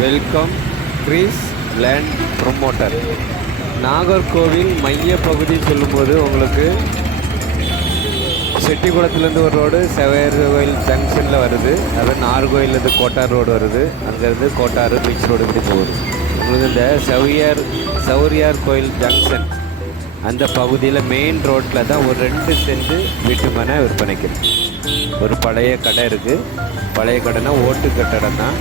Welcome Greece land promoter. Nagercoil மைய பகுதி சொல்லும்போது உங்களுக்கு செட்டிக்குளத்துலேருந்து ஒரு ரோடு செவையர் கோயில் ஜங்ஷனில் வருது. அது நாகர்கோயிலேருந்து கோட்டார் ரோடு வருது. அங்கேருந்து கோட்டாறு பீச் ரோடு இப்படி போகுது. உங்களுக்கு இந்த செவ்வியார் சௌரியார் கோயில் ஜங்ஷன் அந்த பகுதியில் மெயின் ரோட்டில் தான் ஒரு ரெண்டு சென்ட் வீட்டு மனை விற்பனைக்கு ஒரு பழைய கடை இருக்குது பழைய கடைனா ஓட்டு கட்டடம் தான்.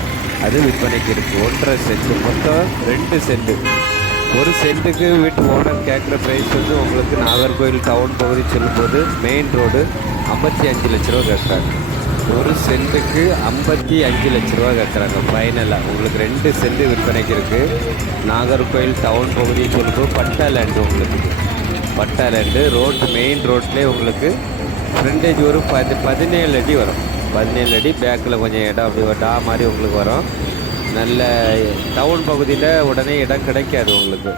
அது விற்பனைக்கு இருக்குது ஒன்றரை சென்ட் மொத்தம் ரெண்டு சென்ட் ஒரு சென்ட்டுக்கு வீட்டு ஓனர் கேட்குற ப்ரைஸ் வந்து உங்களுக்கு நாகர்கோவில் டவுன் பகுதி சொல்லும்போது மெயின் ரோடு ஐம்பத்தி அஞ்சு லட்ச ரூபா கேட்குறாங்க ஒரு சென்ட்டுக்கு ஐம்பத்தி அஞ்சு லட்ச ரூபா கேட்குறாங்க ஃபைனலாக உங்களுக்கு ரெண்டு சென்ட் விற்பனைக்கு இருக்குது நாகர்கோவில் டவுன் பகுதி சொல்லும்போது பட்டா லேண்டு உங்களுக்கு. பட்டா லேண்டு ரோட் மெயின் ரோட்லேயே உங்களுக்கு ஃப்ரண்டேஜ் ஒரு பதி பதினேழு அடி வரும். பதினேழு அடி பேக்கில் கொஞ்சம் இடம் அப்படி டா மாதிரி உங்களுக்கு வரும். நல்ல டவுன் பகுதியில் உடனே இடம் கிடைக்காது உங்களுக்கு.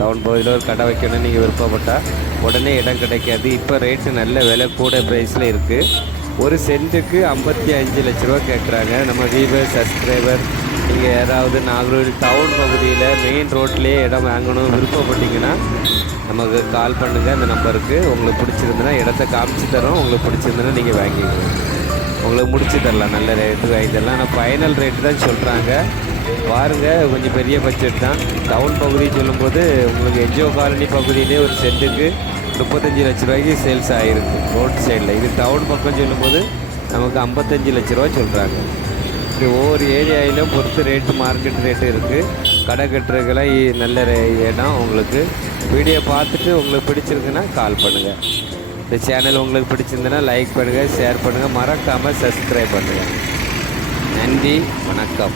டவுன் பகுதியில் ஒரு கடை வைக்கணும்னு நீங்கள் விருப்பப்பட்டால் உடனே இடம் கிடைக்காது. இப்போ ரேட்டு நல்ல விலை கூட ப்ரைஸில் இருக்குது ஒரு சென்ட்டுக்கு ஐம்பத்தி அஞ்சு லட்ச ரூபா கேட்குறாங்க நம்ம வீவர் சப்ஸ்கிரைபர் நீங்கள் யாராவது நாகர்கோவில் டவுன் பகுதியில் மெயின் ரோட்லேயே இடம் வாங்கணும் விருப்பப்பட்டீங்கன்னா நமக்கு கால் பண்ணுங்கள் அந்த நம்பருக்கு உங்களுக்கு பிடிச்சிருந்துன்னா இடத்த காமிச்சு தரோம். உங்களுக்கு பிடிச்சிருந்துன்னா நீங்கள் வாங்கிக்கோங்க. உங்களுக்கு முடிச்சு தரலாம். நல்ல ரேட்டு வாங்கி தரலாம் ஆனால் ஃபைனல் ரேட்டு தான் சொல்கிறாங்க பாருங்கள் கொஞ்சம் பெரிய பட்ஜெட் தான். டவுன் பகுதி சொல்லும்போது உங்களுக்கு என்ஜிஓ காலனி பகுதியிலே ஒரு செட்டுக்கு முப்பத்தஞ்சு லட்ச ரூபாய்க்கு சேல்ஸ் ஆகிருக்கு ரோட் சைடில் இது டவுன் பக்கம் சொல்லும்போது நமக்கு ஐம்பத்தஞ்சு லட்ச ரூபா சொல்கிறாங்க இது ஒவ்வொரு ஏரியாவிலும் பொறுத்து ரேட்டு மார்க்கெட் ரேட்டு இருக்குது கடை கட்டுறதுக்கெல்லாம் இ- நல்ல ரே- இடம் உங்களுக்கு. வீடியோ பார்த்துட்டு உங்களுக்கு பிடிச்சிருக்குன்னா கால் பண்ணுங்கள் இந்த சேனல் உங்களுக்கு பிடிச்சிருந்தனா லைக் பண்ணுங்கள் ஷேர் பண்ணுங்கள் மறக்காமல் சப்ஸ்கிரைப் பண்ணுங்கள் நன்றி வணக்கம்.